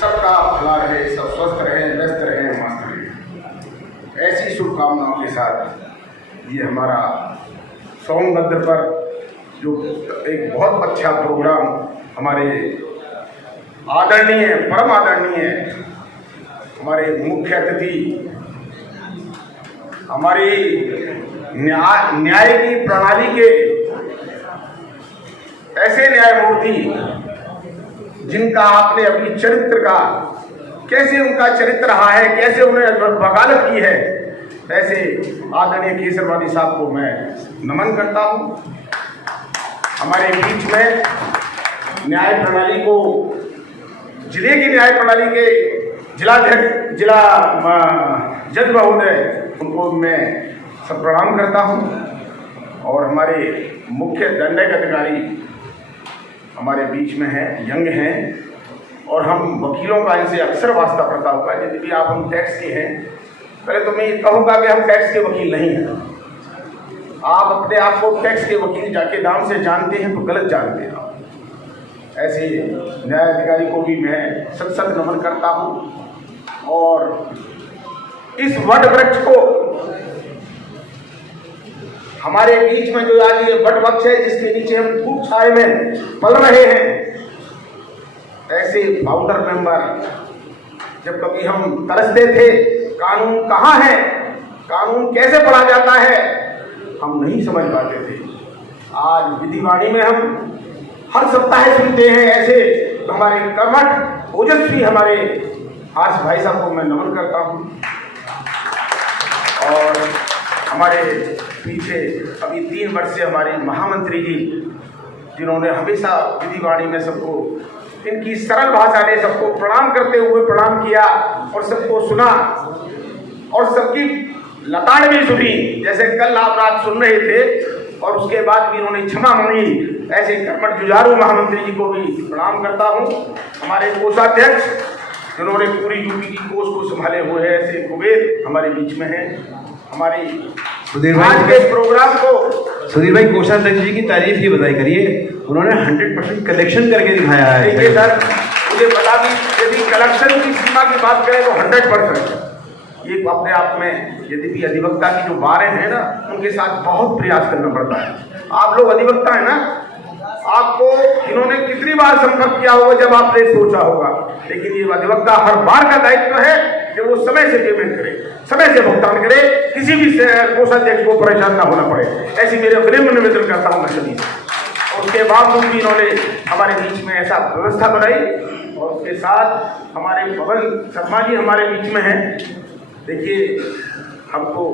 सबका भला रहे, सब स्वस्थ रहें, व्यस्त रहें, मस्त रहें, ऐसी शुभकामनाओं के साथ ये हमारा सोनभद्र पर जो एक बहुत अच्छा प्रोग्राम हमारे आदरणीय, परम आदरणीय हमारे मुख्य अतिथि, हमारी न्याय की प्रणाली के ऐसे न्यायमूर्ति जिनका आपने अपनी चरित्र का, कैसे उनका चरित्र रहा है, कैसे उन्हें वकालत की है, ऐसे आदरणीय केसरवानी साहब को मैं नमन करता हूँ। हमारे बीच में न्याय प्रणाली को, जिले की न्याय प्रणाली के जिलाध्यक्ष, जिला जज महोदय, उनको मैं सब प्रणाम करता हूँ। और हमारे मुख्य दंडक अधिकारी हमारे बीच में है, यंग हैं, और हम वकीलों का इनसे अक्सर वास्ता पड़ता होगा, यदि भी आप हम टैक्स के हैं। पहले तो मैं ये कहूँगा कि हम टैक्स के वकील नहीं हैं। आप अपने आप को टैक्स के वकील जाके नाम से जानते हैं तो गलत जानते हैं आप। ऐसे न्याय अधिकारी को भी मैं सत सत नमन करता हूँ। और इस वट वृक्ष को, हमारे बीच में जो आज ये वट वृक्ष है जिसके नीचे हम धूप छाए में पल रहे हैं, ऐसे फाउंडर मेंबर जब कभी हम तरसते थे कानून कहाँ है, कानून कैसे पढ़ा जाता है, हम नहीं समझ पाते थे। आज विधिवाणी में हम हर सप्ताह सुनते हैं ऐसे, तो हमारे कर्मठ ओजस्वी हमारे हर्ष भाई साहब को मैं नमन करता हूँ। और हमारे पीछे अभी 3 वर्ष से हमारे महामंत्री जी, जिन्होंने हमेशा विधिवाणी में सबको इनकी सरल भाषा ने सबको प्रणाम करते हुए प्रणाम किया और सबको सुना और सबकी लताड़ भी सुनी, जैसे कल आप रात सुन रहे थे, और उसके बाद भी इन्होंने क्षमा मांगी। ऐसे कर्मठ जुझारू महामंत्री जी को भी प्रणाम करता हूँ। हमारे कोषाध्यक्ष जिन्होंने पूरी यूपी की कोष को संभाले हुए हैं, ऐसे कुबेर हमारे बीच में हैं। हमारी सुधीर आज के प्रोग्राम को, सुधीर भाई कोषाध्यक्ष जी की तारीफ ही बताई करिए, उन्होंने 100% कलेक्शन करके दिखाया है। देखिए सर, मुझे पता भी, यदि कलेक्शन की सीमा की बात करें तो 100%, ये अपने आप में, यदि भी अधिवक्ता की जो बारें हैं ना, उनके साथ बहुत प्रयास करना पड़ता है। आप लोग अधिवक्ता है ना, आपको इन्होंने कितनी बार संपर्क किया होगा जब आपने सोचा होगा, लेकिन ये अधिवक्ता हर बार का दायित्व है कि वो समय से पेमेंट करे, समय से भुगतान करे, किसी भी कोषाध्यक्ष को परेशान ना होना पड़े। ऐसी मेरे विनम्र निवेदन करता हूँ मैं सभी से। और उसके बावजूद भी इन्होंने हमारे बीच में ऐसा व्यवस्था बनाई। और उसके साथ हमारे पवन शर्मा जी हमारे बीच में हैं। देखिए, हमको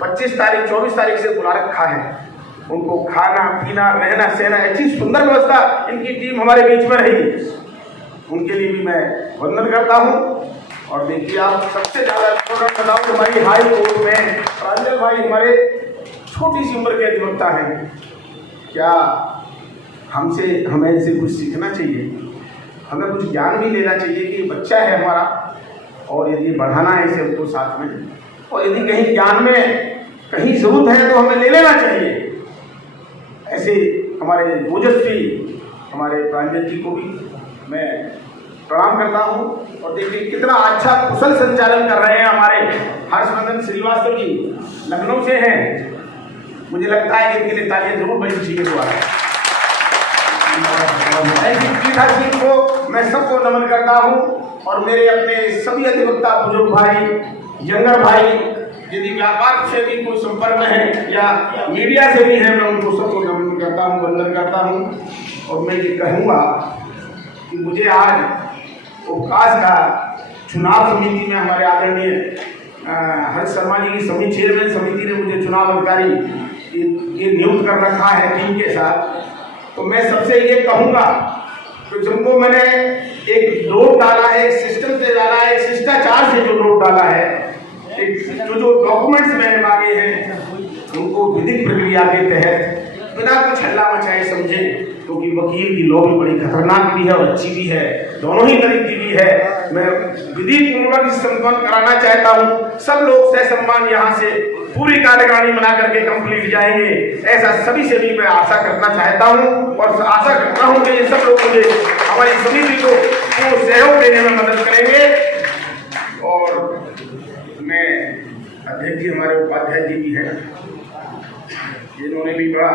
25 तारीख 24 तारीख से बुला रखा है, उनको खाना पीना रहना सहना अच्छी सुंदर व्यवस्था इनकी टीम हमारे बीच में रही, उनके लिए भी मैं वंदन करता हूँ। और देखिए, आप सबसे ज़्यादा बताऊँ, हमारी हाई कोर्ट में प्रांजल भाई हमारे छोटी सी उम्र के अधिवक्ता हैं। क्या हमें इनसे कुछ सीखना चाहिए, हमें कुछ ज्ञान भी लेना चाहिए कि बच्चा है हमारा, और यदि बढ़ाना है इसे हमको साथ में, और यदि कहीं ज्ञान में कहीं जरूरत है तो हमें ले लेना चाहिए। ऐसे हमारे ओजस्वी हमारे प्रांजल जी को भी मैं प्रणाम करता हूँ। और देखिए कितना अच्छा कुशल संचालन कर रहे हैं हमारे हर्षवर्धन श्रीवास्तव जी, लखनऊ से हैं। मुझे लगता है कि इनके लिए तालियां जरूर बजनी चाहिए दोबारा। ऐसी जी को मैं सबको नमन करता हूँ। और मेरे अपने सभी अधिवक्ता बुजुर्ग भाई, यंगर भाई, यदि व्यापार से भी कोई संपर्क में है या मीडिया से भी है, मैं उनको सबको नमन करता हूँ, वंदन करता हूँ। और मैं ये कहूँगा कि मुझे आज अवकाश का चुनाव समिति में हमारे आदरणीय हर्ष शर्मा जी की समिति, चेयरमैन समिति ने मुझे चुनाव अधिकारी ये नियुक्त कर रखा है टीम के साथ। तो मैं सबसे ये कहूँगा कि जिनको मैंने एक नोट डाला है, एक सिस्टम से डाला है, एक शिष्टाचार से जो नोट डाला है, एक जो डॉक्यूमेंट्स मैंने मांगे हैं उनको विधिक प्रक्रिया के तहत बिना कुछ हल्ला मचाए समझे, क्योंकि वकील की लॉ भी बड़ी खतरनाक भी है और अच्छी भी है, दोनों ही तरीके की है। मैं विधि पूर्वक इस सम्मान कराना चाहता हूँ। सब लोग सहसम्मान यहाँ से पूरी कार्यकारिणी बना करके कंप्लीट जाएंगे, ऐसा सभी से भी मैं आशा करना चाहता हूँ और आशा करता हूँ कि ये सब लोग मुझे हमारी समिति को सहयोग देने में मदद करेंगे। और मैं अध्यक्ष जी हमारे उपाध्याय जी भी हैं, जिन्होंने भी बड़ा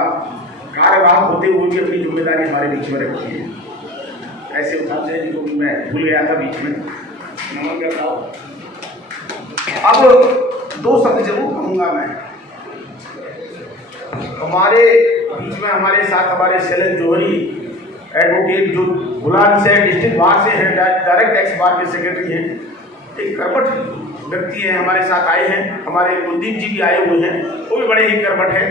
कार्यवाहक होते हुए भी अपनी जिम्मेदारी हमारे बीच में रखी है। ऐसे उपाध्याय जी को भी मैं भूल गया था बीच में, नमन करता हूँ। अब दो शब्द जरूर कहूँगा मैं। हमारे बीच में हमारे साथ हमारे शैलेंद्र जौहरी एडवोकेट जो बुलान से डिस्ट्रिक्ट बार से हैं, डायरेक्ट टैक्स बार के सेक्रेटरी हैं, एक कर्मठ व्यक्ति हैं, हमारे साथ आए हैं। हमारे कुलदीप जी भी आए हुए हैं, वो भी बड़े ही कर्मठ हैं।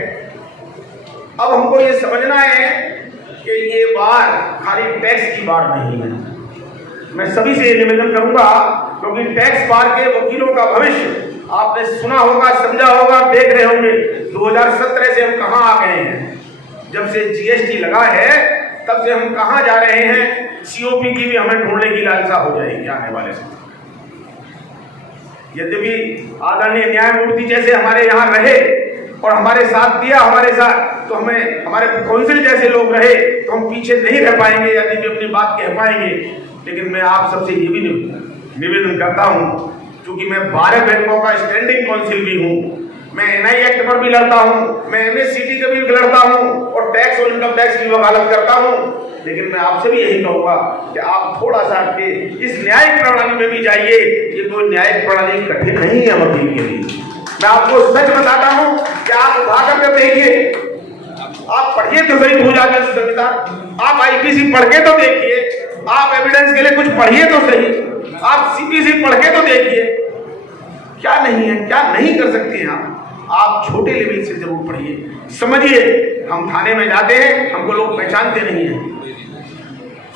अब हमको ये समझना है कि ये बार खाली टैक्स की बार नहीं है। मैं सभी से निवेदन करूंगा, क्योंकि टैक्स बार के वकीलों का भविष्य आपने सुना होगा, समझा होगा, देख रहे होंगे 2017 से हम कहां आ गए हैं। जब से जीएसटी लगा है तब से हम कहां जा रहे हैं। सीओपी की भी हमें ढूंढने की लालसा हो जाएगी आने वाले समय। यद्यपि आदरणीय न्यायमूर्ति जैसे हमारे यहाँ रहे और हमारे साथ दिया, हमारे साथ तो हमें हमारे काउंसिल जैसे लोग रहे तो हम पीछे नहीं रह पाएंगे, यदि भी अपनी बात कह पाएंगे। लेकिन मैं आप सबसे ये भी निवेदन करता हूँ, क्योंकि मैं 12 बैंकों का स्टैंडिंग काउंसिल भी हूँ, मैं एनआई एक्ट पर भी लड़ता हूँ, मैं एमएससीटी का भी लड़ता हूँ और टैक्स और इनकम टैक्स की वकालत करता हूँ। लेकिन मैं आपसे भी यही कहूँगा कि आप थोड़ा सा के इस न्यायिक प्रणाली में भी जाइए। ये कोई न्यायिक प्रणाली कठिन नहीं है वकील के लिए। मैं आपको सच बताता हूँ कि आप उठा करके देखिए, आप पढ़िए तो सही भूजागल संहिता, आप आईपीसी पढ़ के तो देखिए, आप एविडेंस के लिए कुछ पढ़िए तो सही, आप सीपीसी पढ़ के तो देखिए, क्या नहीं है, क्या नहीं कर सकते हैं आप छोटे लेवल से जरूर पढ़िए, समझिए। हम थाने में जाते हैं, हमको लोग पहचानते नहीं है।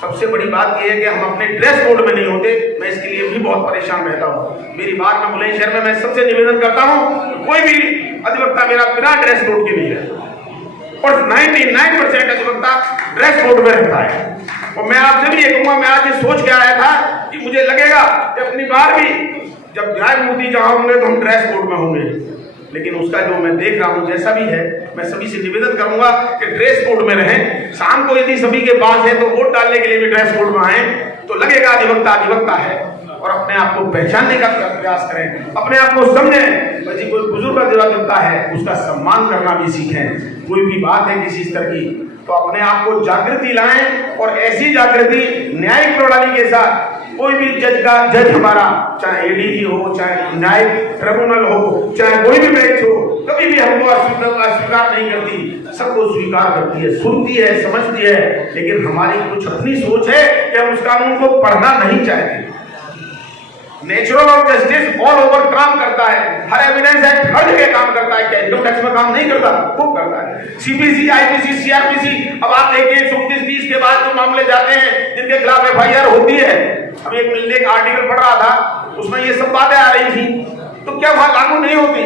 सबसे बड़ी बात यह है कि हम अपने ड्रेस कोड में नहीं होते। मैं इसके लिए भी बहुत परेशान रहता हूँ। मेरी बात में बुलंदशहर में मैं सबसे निवेदन करता हूँ, कोई भी अधिवक्ता मेरा बिना ड्रेस कोड के नहीं रहता, और 99% अधिवक्ता ड्रेस कोड में रहता है। और मैं आपसे भी ये कहूँगा, मैं आज ये सोच के आया था कि मुझे लगेगा कि अपनी बार भी जब न्यायमूर्ति जहाँ होंगे तो हम ड्रेस कोड में होंगे, लेकिन उसका जो मैं देख रहा हूँ जैसा भी है, मैं सभी से निवेदन करूंगा कि ड्रेस कोड में रहें। शाम को यदि सभी के पास है तो वोट डालने के लिए भी ड्रेस कोड में आए, तो लगेगा अधिवक्ता अधिवक्ता है। और अपने आप को पहचानने का प्रयास करें, अपने आप को समझें। यदि कोई बुजुर्ग अधिवक्ता है उसका सम्मान करना भी सीखें। कोई भी बात है किसी स्तर की तो अपने आप को जागृति लाएं, और ऐसी जागृति न्यायिक प्रणाली के साथ कोई भी जज हमारा, चाहे एडीजी हो, चाहे न्यायिक ट्रिब्यूनल हो, चाहे कोई भी बेंच हो, कभी भी हमको अस्वीकार नहीं करती, सबको स्वीकार करती है, सुनती है, समझती है। लेकिन हमारी कुछ अपनी सोच है कि हम उस कानून को पढ़ना नहीं चाहते। Natural of justice all over काम करता है, हर एविडेंस एक्ट हर जगह काम करता है। क्या इनकम टैक्स में काम नहीं करता? खूब करता है। सीपीसी, आईपीसी, सीआरपीसी, अब आप देखिए 129-30 के बाद जो मामले जाते हैं जिनके खिलाफ एफआईआर होती है, अब एक मिलने का आर्टिकल पढ़ रहा था, उसमें ये सब बातें आ रही थी, तो क्या वहां लागू नहीं होती?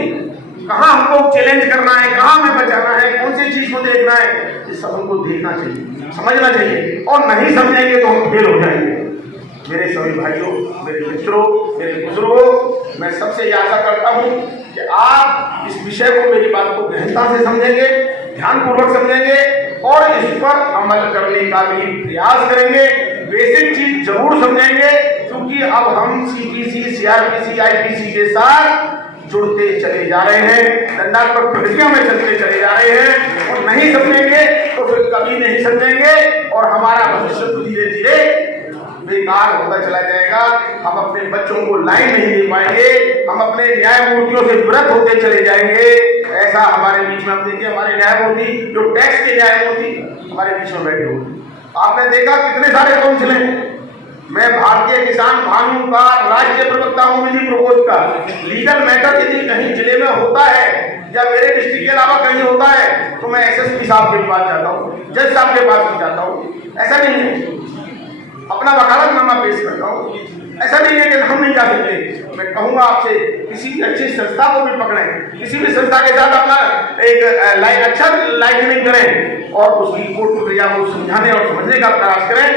कहाँ हमको चैलेंज करना है, कहाँ हमें बचाना है, कौन सी चीज को देखना है, ये सब हमको देखना चाहिए, समझना चाहिए। और नहीं समझेंगे तो हम फेल हो जाएंगे। मेरे सभी भाइयों, मेरे मित्रों, मेरे बुजुर्गों, मैं सबसे आशा करता हूं कि आप इस विषय को, मेरी बात को गहनता से समझेंगे, ध्यानपूर्वक समझेंगे और इस पर अमल करने का भी प्रयास करेंगे। बेसिक चीज जरूर समझेंगे, क्योंकि अब हम सीपीसी, सीआरपीसी, आईपीसी के साथ जुड़ते चले जा रहे हैं, दंडात्मक प्रक्रिया में चलते चले जा रहे हैं। और नहीं समझेंगे तो फिर कभी नहीं समझेंगे और हमारा भविष्य धीरे धीरे बेकार होता चला जाएगा। हम अपने बच्चों को लाइन नहीं दे पाएंगे, हम अपने न्यायमूर्तियों से विरत होते चले जाएंगे। ऐसा हमारे बीच में, हम देखिए हमारे न्यायमूर्ति जो टैक्स के न्यायमूर्ति हमारे बीच में बैठे हुए, आपने देखा कितने सारे काउंसिल हैं। मैं भारतीय किसान कानून का राज्य प्रवक्ता हूँ, विधि प्रकोष्ठ का। लीगल मैटर यदि कहीं जिले में होता है या मेरे डिस्ट्रिक्ट के अलावा कहीं होता है तो मैं एसएसपी साहब के पास जाता हूँ, जज साहब के पास भी जाता हूँ। ऐसा नहीं है, अपना वकालतनामा पेश करता हूँ। ऐसा नहीं है कि हम नहीं जा सकते। मैं कहूँगा आपसे किसी भी अच्छी संस्था को भी पकड़ें, किसी भी संस्था के साथ अपना एक अच्छा लाइटनिंग करें और उसकी कोर्ट प्रक्रिया को समझाने और समझने का प्रयास करें।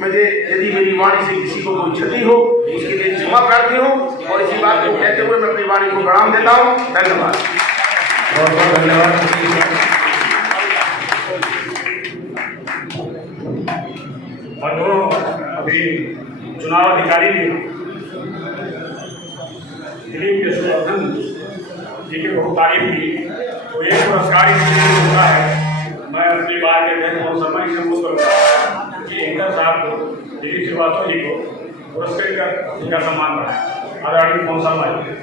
मुझे यदि मेरी वाणी से किसी को कोई क्षति हो उसके लिए क्षमा प्रार्थी हूँ और इसी बात को कहते हुए मैं अपनी वाणी को प्रणाम देता हूँ। धन्यवाद। बहुत बहुत धन्यवाद। अभी चुनाव अधिकारी दिलीप यशवर्धन जी की बहुत तारीफ की, तो एक पुरस्कार होता है। मैं अपनी बात के अध्यक्ष बहुत समय से अनुरोध करूँगा कि इंटर साहब को, दिलीप श्रीवास्तव जी को पुरस्कृत कर उनका सम्मान कराएं। आदरणीय कौंसल भाई।